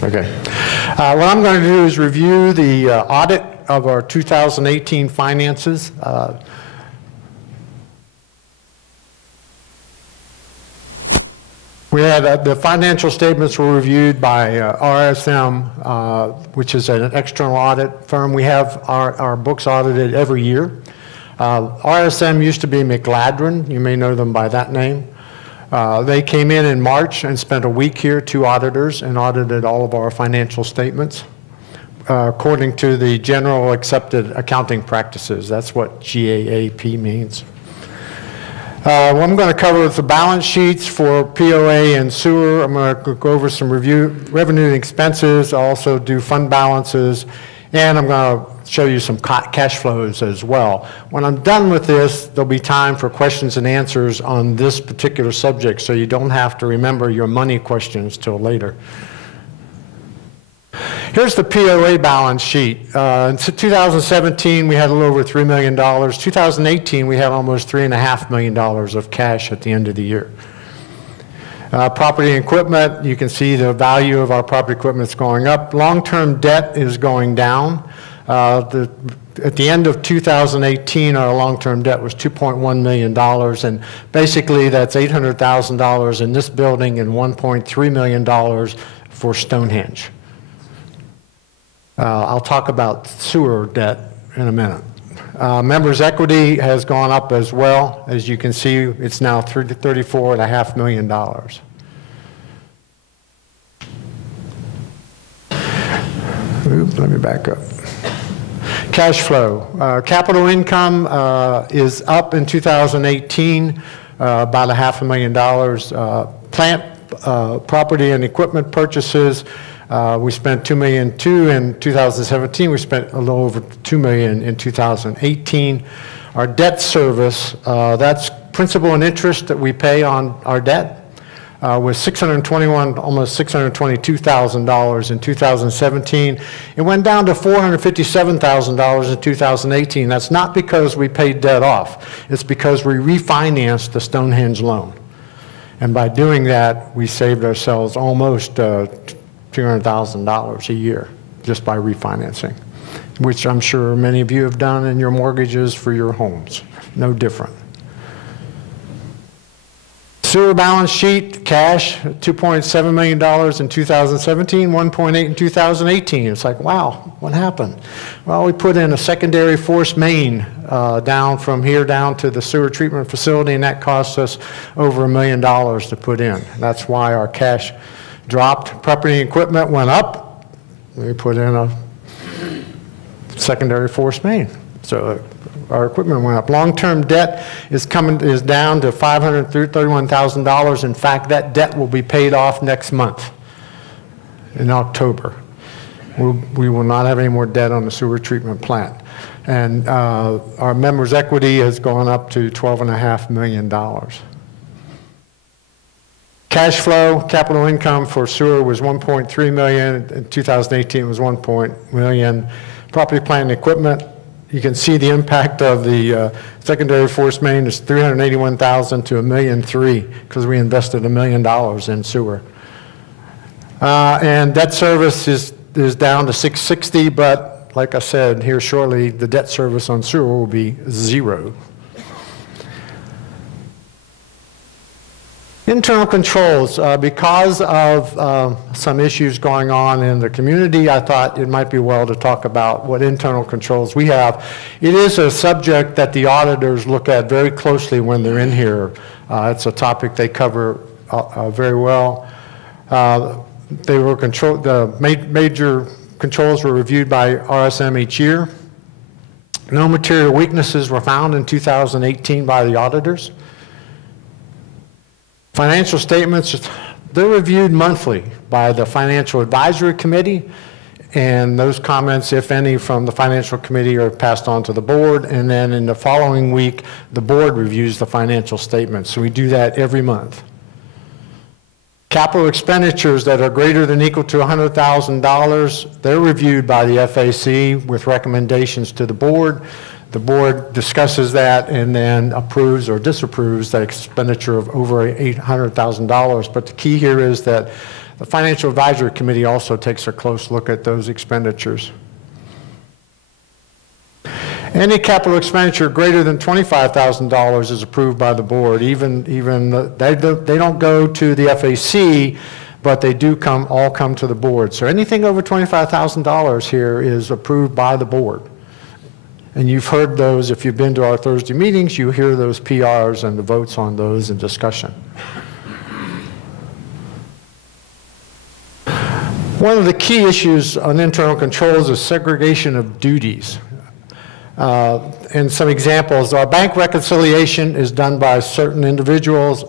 Okay. What I'm going to do is review the audit of our 2018 finances. We had the financial statements were reviewed by RSM, which is an external audit firm. We have our books audited every year. RSM used to be McLadrin. You may know them by that name. They came in March and spent a week here, 2 auditors, and audited all of our financial statements according to the general accepted accounting practices. That's what GAAP means. What I'm going to cover is the balance sheets for POA and sewer. I'm going to go over some revenue and expenses. I'll also do fund balances, and I'm going to show you some cash flows as well. When I'm done with this, there'll be time for questions and answers on this particular subject, so you don't have to remember your money questions till later. Here's the POA balance sheet. In 2017, we had a little over $3 million. 2018, we had almost $3.5 million of cash at the end of the year. Property and equipment, you can see the value of our property equipment is going up. Long-term debt is going down. At the end of 2018, our long-term debt was $2.1 million, and basically that's $800,000 in this building and $1.3 million for Stonehenge. I'll talk about sewer debt in a minute. Members' equity has gone up as well. As you can see, it's now $34.5 million. Oops, let me back up. Cash flow. Capital income is up in 2018, about $500,000. Plant, property, and equipment purchases. We spent $2.2 million in 2017. We spent a little over $2 million in 2018. Our debt service, that's principal and interest that we pay on our debt, was almost $622,000 in 2017. It went down to $457,000 in 2018. That's not because we paid debt off. It's because we refinanced the Stonehenge loan. And by doing that, we saved ourselves almost $200,000 a year just by refinancing, which I'm sure many of you have done in your mortgages for your homes. No different. Sewer balance sheet, cash, $2.7 million in 2017, $1.8 in 2018. It's like, wow, what happened? Well, we put in a secondary force main down from here down to the sewer treatment facility, and that cost us over $1 million to put in. That's why our cash dropped. Property and equipment went up. We put in a secondary force main. So our equipment went up. Long-term debt is down to $531,000. In fact, that debt will be paid off next month in October. We will not have any more debt on the sewer treatment plant. And our members' equity has gone up to $12.5 million. Cash flow, capital income for sewer was $1.3 million. In 2018, it was $1 million. Property, plant, and equipment, you can see the impact of the secondary force main is $381,000 to $1.3 million because we invested $1 million in sewer. And debt service is down to $660,000, but like I said here shortly, the debt service on sewer will be $0. Internal controls, because of some issues going on in the community, I thought it might be well to talk about what internal controls we have. It is a subject that the auditors look at very closely when they're in here. It's a topic they cover very well. The major controls were reviewed by RSM each year. No material weaknesses were found in 2018 by the auditors. Financial statements, they're reviewed monthly by the Financial Advisory Committee, and those comments, if any, from the Financial Committee are passed on to the board, and then in the following week, the board reviews the financial statements. So we do that every month. Capital expenditures that are greater than equal to $100,000, they're reviewed by the FAC with recommendations to the board. The board discusses that and then approves or disapproves that expenditure of over $800,000. But the key here is that The Financial Advisory Committee also takes a close look at those expenditures. Any capital expenditure greater than $25,000 is approved by the board. They don't go to the FAC, but they do all come to the board. So anything over $25,000 here is approved by the board. And you've heard those, if you've been to our Thursday meetings, you hear those PRs and the votes on those in discussion. One of the key issues on internal controls is segregation of duties. And some examples, our bank reconciliation is done by certain individuals,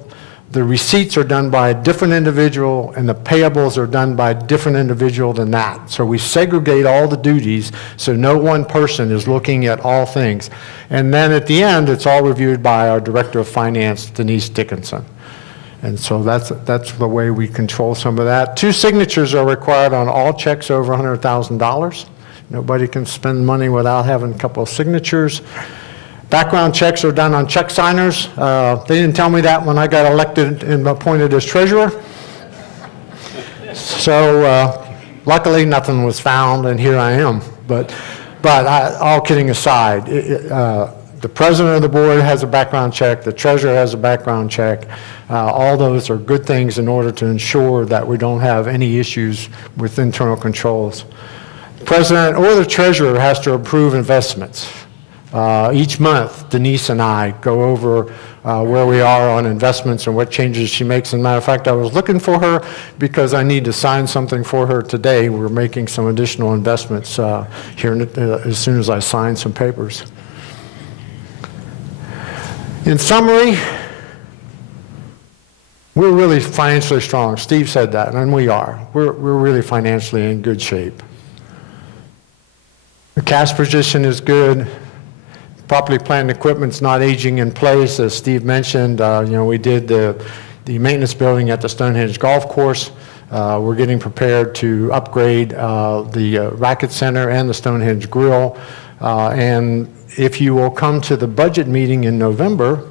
the receipts are done by a different individual, and the payables are done by a different individual than that. So we segregate all the duties so no one person is looking at all things. And then at the end, it's all reviewed by our Director of Finance, Denise Dickinson. And so that's the way we control some of that. 2 signatures are required on all checks over $100,000. Nobody can spend money without having a couple of signatures. Background checks are done on check signers. They didn't tell me that when I got elected and appointed as treasurer. So luckily nothing was found, and here I am. But all kidding aside, the president of the board has a background check, the treasurer has a background check. All those are good things in order to ensure that we don't have any issues with internal controls. The president or the treasurer has to approve investments. Each month, Denise and I go over where we are on investments and what changes she makes. As a matter of fact, I was looking for her because I need to sign something for her today. We're making some additional investments here as soon as I sign some papers. In summary, we're really financially strong. Steve said that, and we are. We're really financially in good shape. The cash position is good. Properly planned equipment's not aging in place. As Steve mentioned, we did the maintenance building at the Stonehenge Golf Course. We're getting prepared to upgrade the Racket Center and the Stonehenge Grill. And if you will come to the budget meeting in November,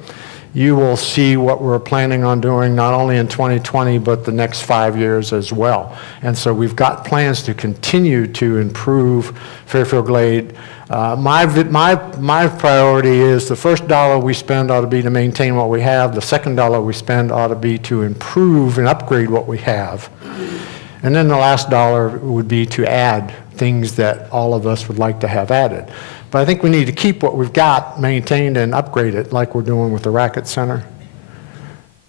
you will see what we're planning on doing not only in 2020, but the next 5 years as well. And so we've got plans to continue to improve Fairfield Glade. My priority is the first dollar we spend ought to be to maintain what we have. The second dollar we spend ought to be to improve and upgrade what we have. And then the last dollar would be to add things that all of us would like to have added. But I think we need to keep what we've got maintained and upgrade it like we're doing with the Racket Center.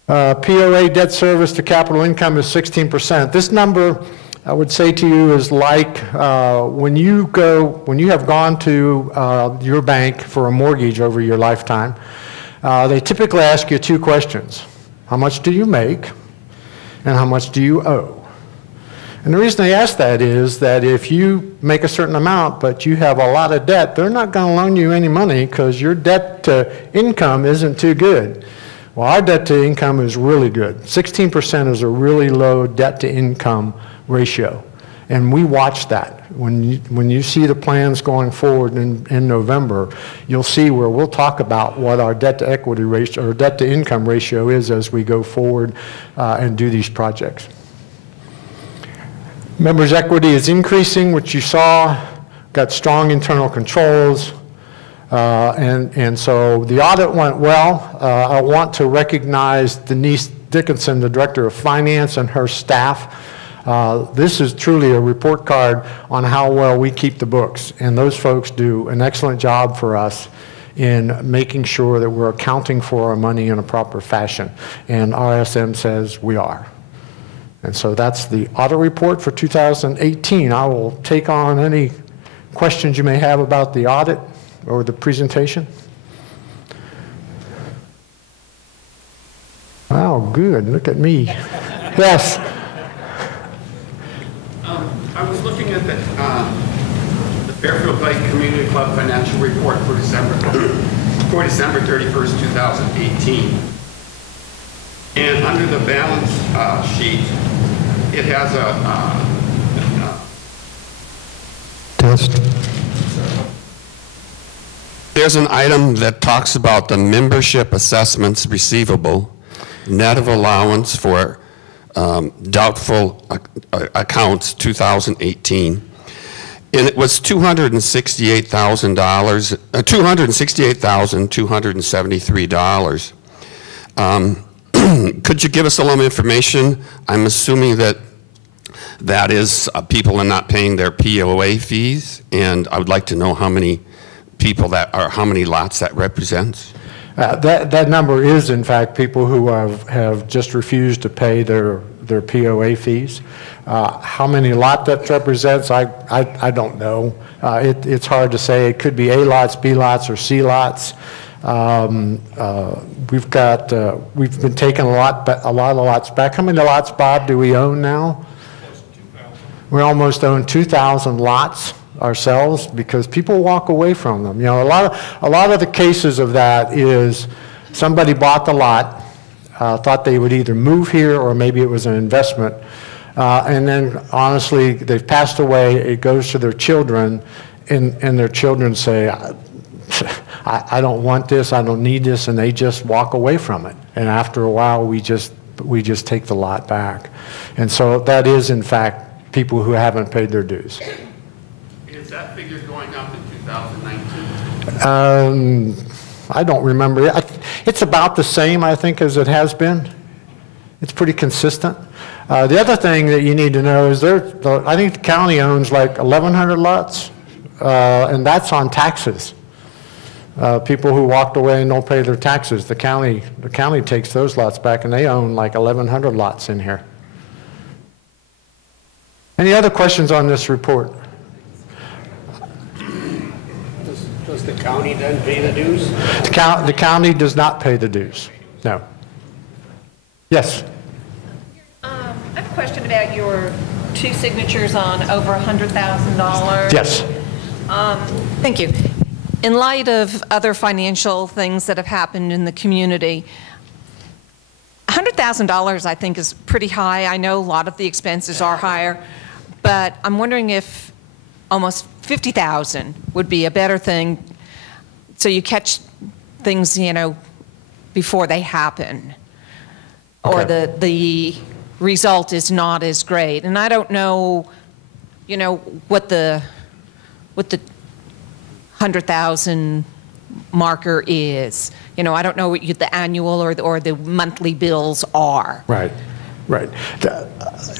POA debt service to capital income is 16%. This number, I would say to you, is like when you have gone to your bank for a mortgage over your lifetime, they typically ask you 2 questions. How much do you make, and how much do you owe? And the reason they ask that is that if you make a certain amount but you have a lot of debt, they're not going to loan you any money because your debt to income isn't too good. Well, our debt to income is really good. 16% is a really low debt to income ratio. And we watch that. When you see the plans going forward in November, you'll see where we'll talk about what our debt to equity ratio or debt to income ratio is as we go forward and do these projects. Members' equity is increasing, which you saw, got strong internal controls, and so the audit went well. I want to recognize Denise Dickinson, the Director of Finance, and her staff. This is truly a report card on how well we keep the books, and those folks do an excellent job for us in making sure that we're accounting for our money in a proper fashion, and RSM says we are. And so that's the audit report for 2018. I will take on any questions you may have about the audit or the presentation. Wow, good. Look at me. Yes. I was looking at the Fairfield Glade Community Club financial report for December 31st, 2018. And under the balance sheet, it has test. There's an item that talks about the membership assessments receivable, net of allowance for doubtful accounts 2018. And it was $268,000, $268,273. Could you give us a little information? I'm assuming that is people are not paying their POA fees, and I would like to know how many people how many lots that represents. That number is, in fact, people who have just refused to pay their POA fees. How many lot that represents, I don't know. It's hard to say. It could be A lots, B lots, or C lots. We've been taking a lot of lots back. How many lots, Bob, do we own now? We almost own 2,000 lots ourselves because people walk away from them. You know, a lot of the cases of that is somebody bought the lot, thought they would either move here or maybe it was an investment, and then honestly they've passed away. It goes to their children, and their children say, I don't want this, I don't need this, and they just walk away from it. And after a while, we just take the lot back. And so that is, in fact, people who haven't paid their dues. Is that figure going up in 2019? I don't remember. It's about the same, I think, as it has been. It's pretty consistent. The other thing that you need to know is I think the county owns like 1,100 lots, and that's on taxes. People who walked away and don't pay their taxes, the county takes those lots back, and they own like 1,100 lots in here. Any other questions on this report? Does the county then pay the dues? The county does not pay the dues, no. Yes? I have a question about your two signatures on over $100,000. Yes. Thank you. In light of other financial things that have happened in the community, $100,000 I think is pretty high. I know a lot of the expenses are higher, but I'm wondering if almost $50,000 would be a better thing, so you catch things, you know, before they happen, or the result is not as great. And I don't know, you know, what the 100,000 marker is. You know, I don't know what the annual or the monthly bills are. Right, right.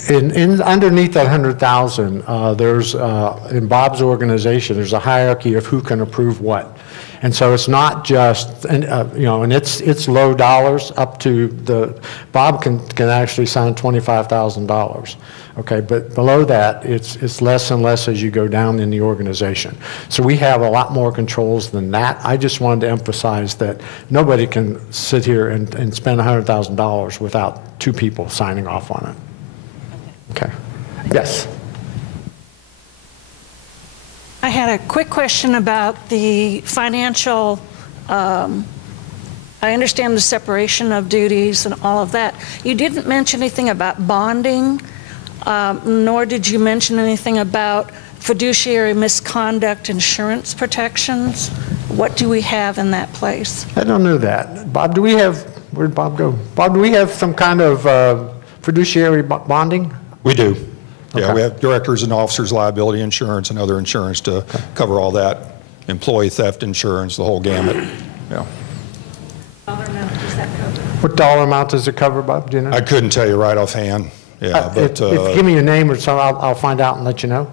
Underneath that 100,000, there's in Bob's organization, there's a hierarchy of who can approve what. And so it's not just, you know, and it's low dollars up to Bob can actually sign $25,000. Okay, but below that, it's less and less as you go down in the organization. So we have a lot more controls than that. I just wanted to emphasize that nobody can sit here and spend $100,000 without two people signing off on it. Okay. Yes. I had a quick question about the financial, I understand the separation of duties and all of that. You didn't mention anything about bonding, nor did you mention anything about fiduciary misconduct insurance protections. What do we have in that place? I don't know that. Bob, do we have, where'd Bob go? Bob, do we have some kind of fiduciary bonding? We do. Yeah, Okay. we have directors and officers liability insurance and other insurance to cover all that. Employee theft insurance, the whole gamut. Yeah. Dollar amount does that cover? What dollar amount does it cover, Bob? Do you know? I couldn't tell you right offhand. Yeah, but if you give me your name or something, I'll find out and let you know.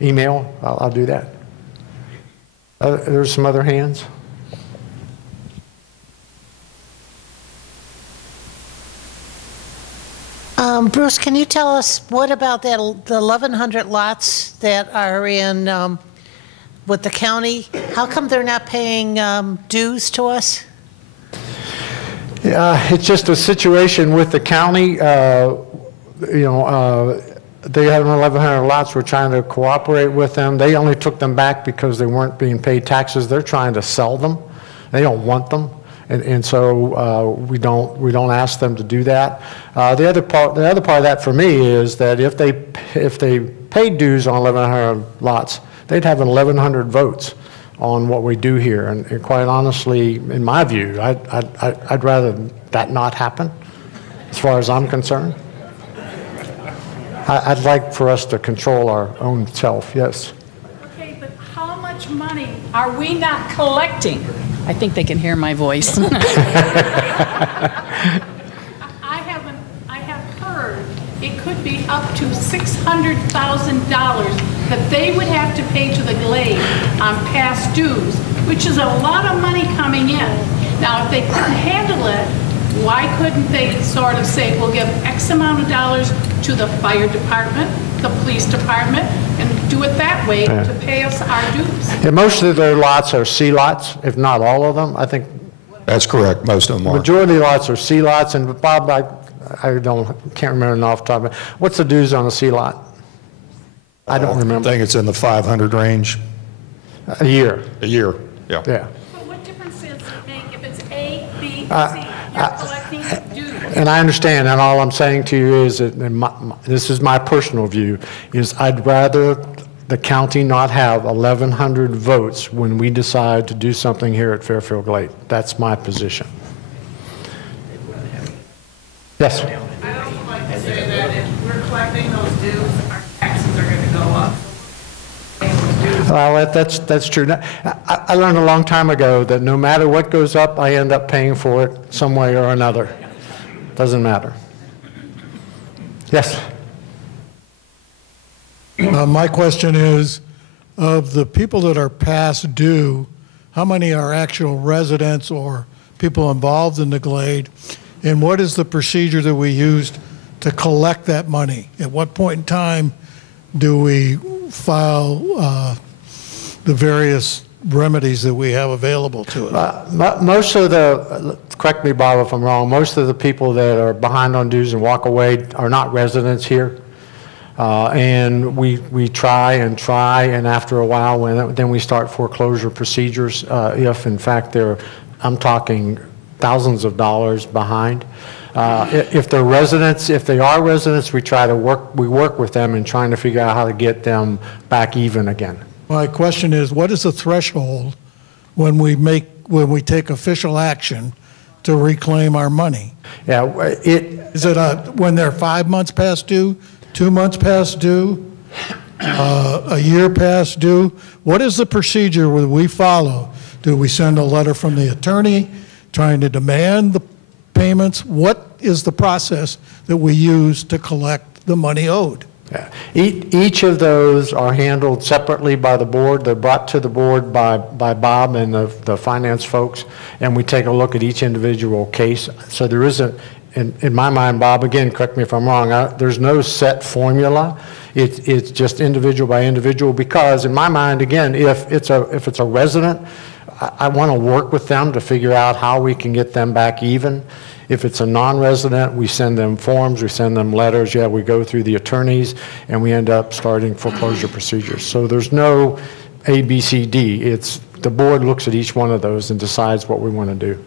Email, I'll do that. There's some other hands. Bruce, can you tell us what about the 1,100 lots that are in with the county? How come they're not paying dues to us? It's just a situation with the county. They have 1,100 lots. We're trying to cooperate with them. They only took them back because they weren't being paid taxes. They're trying to sell them. They don't want them. And so we don't ask them to do that. The other part of that for me is that if they paid dues on 1,100 lots, they'd have 1,100 votes on what we do here. And quite honestly, in my view, I'd rather that not happen, as far as I'm concerned. I'd like for us to control our own self, yes. Okay, but how much money are we not collecting? I think they can hear my voice. I have heard it could be up to $600,000 that they would have to pay to the Glade on past dues, which is a lot of money coming in. Now, if they couldn't handle it, why couldn't they sort of say, we'll give X amount of dollars to the fire department, the police department, and do it that way to pay us our dues? And most of their lots are C lots, if not all of them. I think That's correct, most of them are. majority of lots are C lots, and Bob, can't remember off the top of my head. What's the dues on a C lot? I don't I remember. think it's in the 500 range A year, a year, yeah. yeah. But what difference does it make if it's A, B, C? You're collecting dues. And I understand, and all I'm saying to you is that, this is my personal view, is I'd rather the county not have 1,100 votes when we decide to do something here at Fairfield Glade. That's my position. Yes? I'd also like to say that if we're collecting those dues, our taxes are going to go up. Well, that's true. Now, I learned a long time ago that no matter what goes up, I end up paying for it some way or another. Doesn't matter. Yes? My question is, of the people that are past due, how many are actual residents or people involved in the Glade? And what is the procedure that we used to collect that money? At what point in time do we file the various remedies that we have available to us? Most of the, correct me, Bob, if I'm wrong, most of the people that are behind on dues and walk away are not residents here. And we try, and after a while, then we start foreclosure procedures, if in fact I'm talking thousands of dollars behind. If they're residents, if they are residents, we work with them in trying to figure out how to get them back even again. My question is, what is the threshold when we take official action to reclaim our money? Yeah, Is it when they're 5 months past due, 2 months past due, a year past due? What is the procedure that we follow? Do we send a letter from the attorney trying to demand the payments? What is the process that we use to collect the money owed? Yeah. Each of those are handled separately by the board. They're brought to the board by Bob and the finance folks, and we take a look at each individual case. So there isn't, in my mind, Bob, again, correct me if I'm wrong, there's no set formula. It's just individual by individual, because in my mind, again, if it's a resident, I want to work with them to figure out how we can get them back even. If it's a non-resident, we send them forms, we send them letters, yeah, we go through the attorneys, and we end up starting foreclosure procedures. So there's no A, B, C, D. It's the board looks at each one of those and decides what we want to do.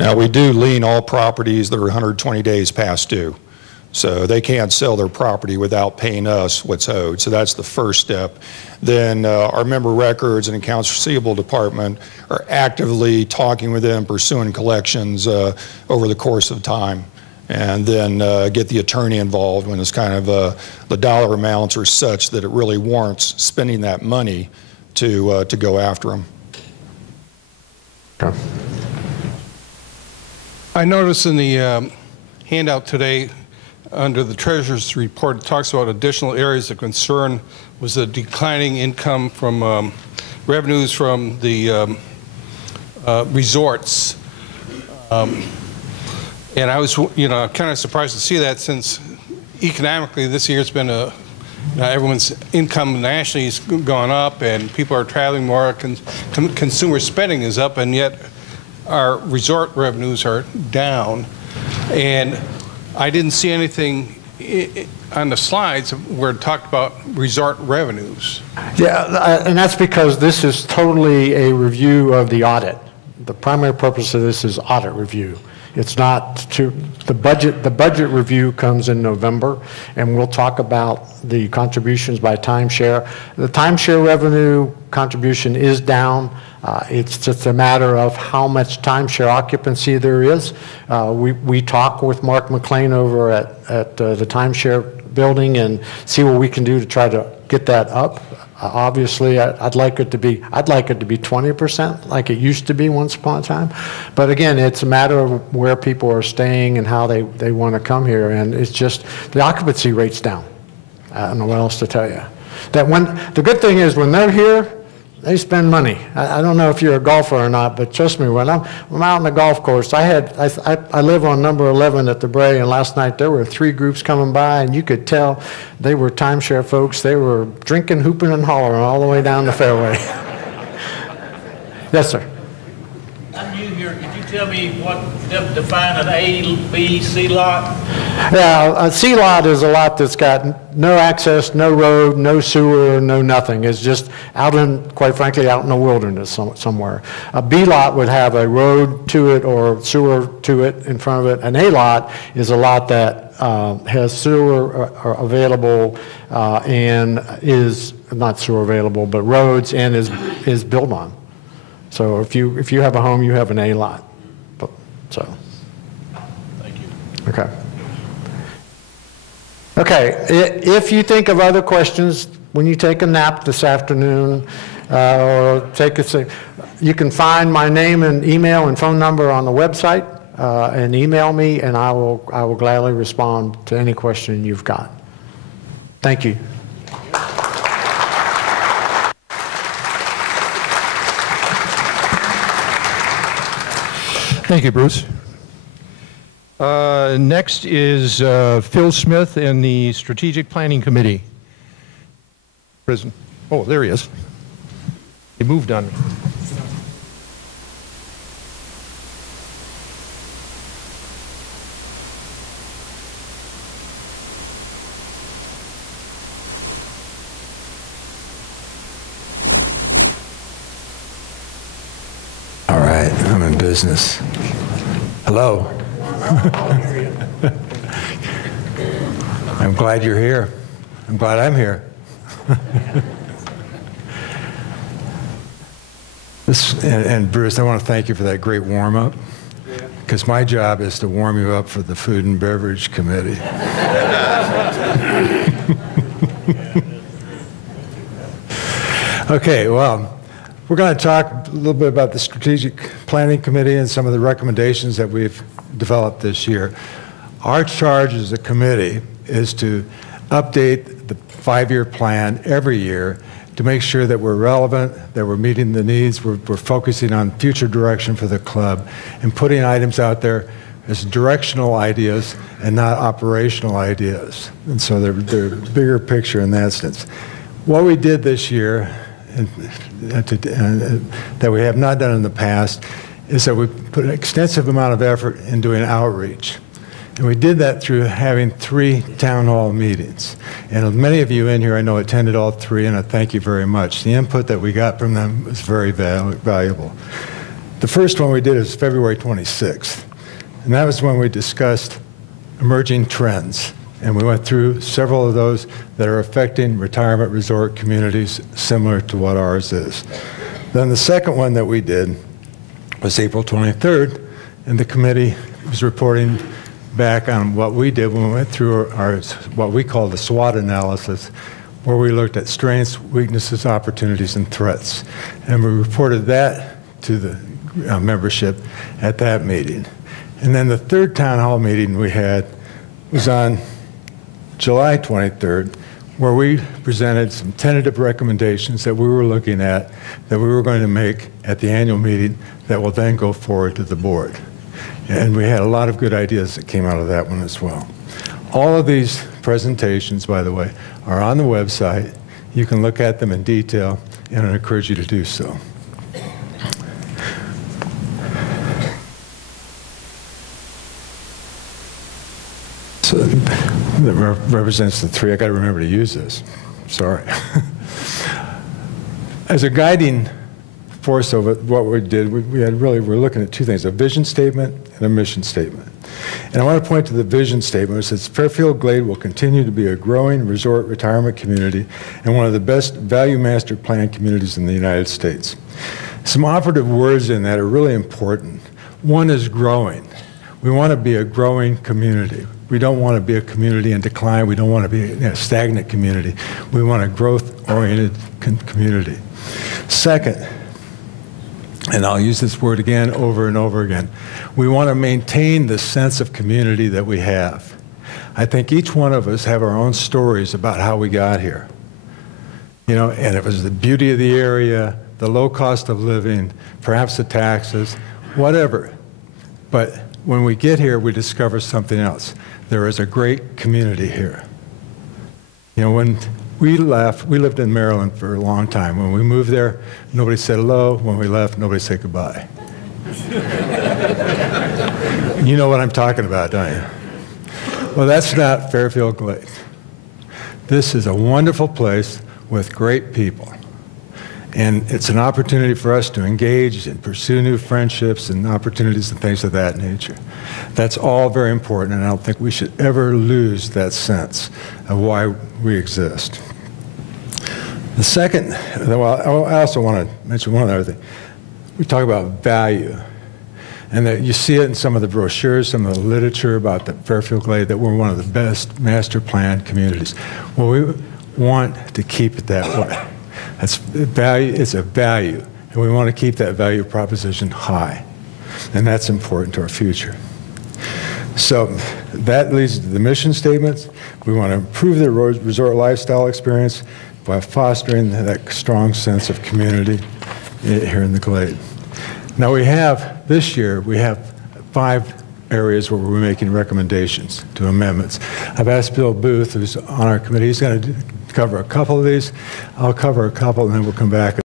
Now, we do lien all properties that are 120 days past due. So they can't sell their property without paying us what's owed. So that's the first step. Then our member records and accounts receivable department are actively talking with them, pursuing collections over the course of time. And then get the attorney involved when it's kind of the dollar amounts are such that it really warrants spending that money to go after them. Okay. I noticed in the handout today, under the Treasurer's report, it talks about additional areas of concern was the declining income from revenues from the resorts. And I was, kind of surprised to see that, since economically this year's been everyone's income nationally has gone up and people are traveling more, consumer spending is up, and yet our resort revenues are down. And I didn't see anything on the slides where it talked about resort revenues. Yeah, and that's because this is totally a review of the audit. The primary purpose of this is audit review. It's not the budget review comes in November, and we'll talk about the contributions by timeshare. The timeshare revenue contribution is down. It's just a matter of how much timeshare occupancy there is. We talk with Mark McLean over at the timeshare building and see what we can do to try to get that up. Obviously, I'd like it to be 20% like it used to be once upon a time. But again, it's a matter of where people are staying and how they want to come here. And it's just the occupancy rate's down. I don't know what else to tell you. The good thing is when they're here, they spend money. I don't know if you're a golfer or not, but trust me, when I'm out on the golf course, I live on number 11 at the Bray, and last night there were 3 groups coming by, and you could tell they were timeshare folks. They were drinking, hooping, and hollering all the way down the fairway. Yes, sir. I'm new here. Could you tell me what define an A, B, C lot? Yeah, a C lot is a lot that's got no access, no road, no sewer, no nothing. It's just out in, quite frankly, out in the wilderness somewhere. A B lot would have a road to it or sewer to it in front of it. An A lot is a lot that has sewer available and is not sewer available, but roads and is built on. So if you have a home, you have an A lot. So. Thank you. Okay. Okay, if you think of other questions when you take a nap this afternoon or you can find my name and email and phone number on the website and email me, and I will gladly respond to any question you've got. Thank you. Thank you, Bruce. Next is Phil Smith and the Strategic Planning Committee. Prison. Oh, there he is. He moved on me. All right, I'm in business. Hello. I'm glad you're here. I'm glad I'm here. And Bruce, I want to thank you for that great warm-up, because my job is to warm you up for the Food and Beverage Committee. Okay, well, we're going to talk a little bit about the Strategic Planning Committee and some of the recommendations that we've developed this year. Our charge as a committee is to update the 5-year plan every year to make sure that we're relevant, that we're meeting the needs, we're focusing on future direction for the club, and putting items out there as directional ideas and not operational ideas. And so they're bigger picture in that sense. What we did this year, that we have not done in the past, is that we put an extensive amount of effort in doing outreach. And we did that through having 3 town hall meetings. And many of you in here I know attended all 3, and I thank you very much. The input that we got from them was very valuable. The first one we did is February 26th. And that was when we discussed emerging trends. And we went through several of those that are affecting retirement resort communities similar to what ours is. Then the second one that we did was April 23rd, and the committee was reporting back on what we did when we went through our what we call the SWOT analysis, where we looked at strengths, weaknesses, opportunities, and threats. And we reported that to the membership at that meeting. And then the third town hall meeting we had was on July 23rd, where we presented some tentative recommendations that we were looking at, that we were going to make at the annual meeting that will then go forward to the board. And we had a lot of good ideas that came out of that one as well. All of these presentations, by the way, are on the website. You can look at them in detail, and I encourage you to do so. So that represents the 3. I got to remember to use this. Sorry. As a guiding force of what we did, we're looking at 2 things: a vision statement and a mission statement. And I want to point to the vision statement, which says Fairfield Glade will continue to be a growing resort retirement community and one of the best value master plan communities in the United States. Some operative words in that are really important. One is growing. We want to be a growing community. We don't want to be a community in decline. We don't want to be a stagnant community. We want a growth-oriented community. Second, and I'll use this word again over and over again, we want to maintain the sense of community that we have. I think each one of us have our own stories about how we got here. You know, and it was the beauty of the area, the low cost of living, perhaps the taxes, whatever. But when we get here, we discover something else. There is a great community here. You know, when we left, we lived in Maryland for a long time. When we moved there, nobody said hello. When we left, nobody said goodbye. You know what I'm talking about, don't you? Well, that's not Fairfield Glade. This is a wonderful place with great people. And it's an opportunity for us to engage and pursue new friendships and opportunities and things of that nature. That's all very important, and I don't think we should ever lose that sense of why we exist. The second, well, I also want to mention one other thing. We talk about value, and that you see it in some of the brochures, some of the literature about the Fairfield Glade, that we're one of the best master plan communities. Well, we want to keep it that way. That's value, it's a value, and we want to keep that value proposition high, and that's important to our future. So that leads to the mission statements. We want to improve the resort lifestyle experience by fostering that strong sense of community here in the Glade. Now this year, we have 5 areas where we're making recommendations to amendments. I've asked Bill Booth, who's on our committee, he's going to cover a couple of these. I'll cover a couple, and then we'll come back